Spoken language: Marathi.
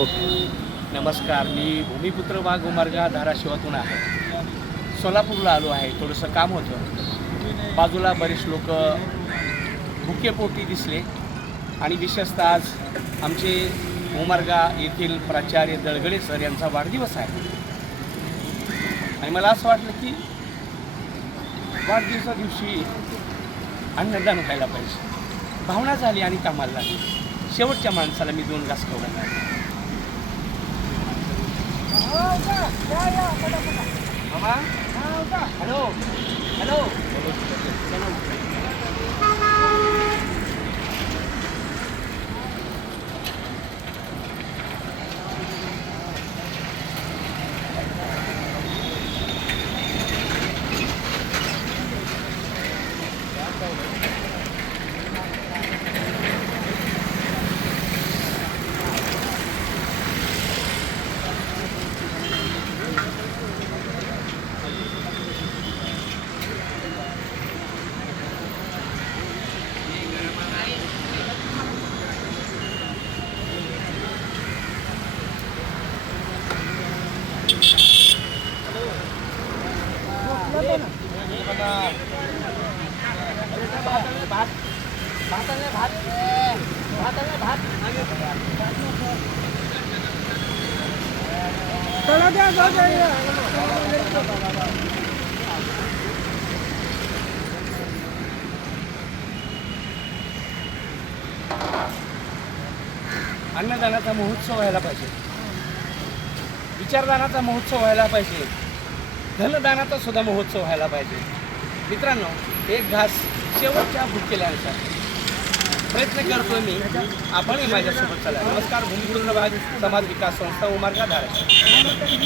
ओके. नमस्कार, मी भूमिपुत्र वाघ उमरगा धाराशिवातून आहे. सोलापूरला आलो आहे. थोडंसं काम होतं. बाजूला बरेच लोक भुकेपोटी दिसले आणि विशेषतः आज आमचे उमरगा येथील प्राचार्य दळगडे सर यांचा वाढदिवस आहे. आणि मला असं वाटलं की वाढदिवसा दिवशी अन्नदान व्हायला पाहिजे. भावना झाली आणि कामाला लागली. शेवटच्या माणसाला मी 2 घास खाऊ घालणार. मामा, हॅलो हॅलो. अन्नदानाचा महोत्सव व्हायला पाहिजे. विचारदानाचा महोत्सव व्हायला पाहिजे. धनदानाचा सुद्धा महोत्सव व्हायला पाहिजे. मित्रांनो, 1 घास शेवटच्या भुकेल्यांसाठी प्रयत्न करतोय मी. आपणही माझ्यासोबत चला. नमस्कार, भूमिपुत्र वाघ समाज विकास संस्था उमरगा धाराशिव.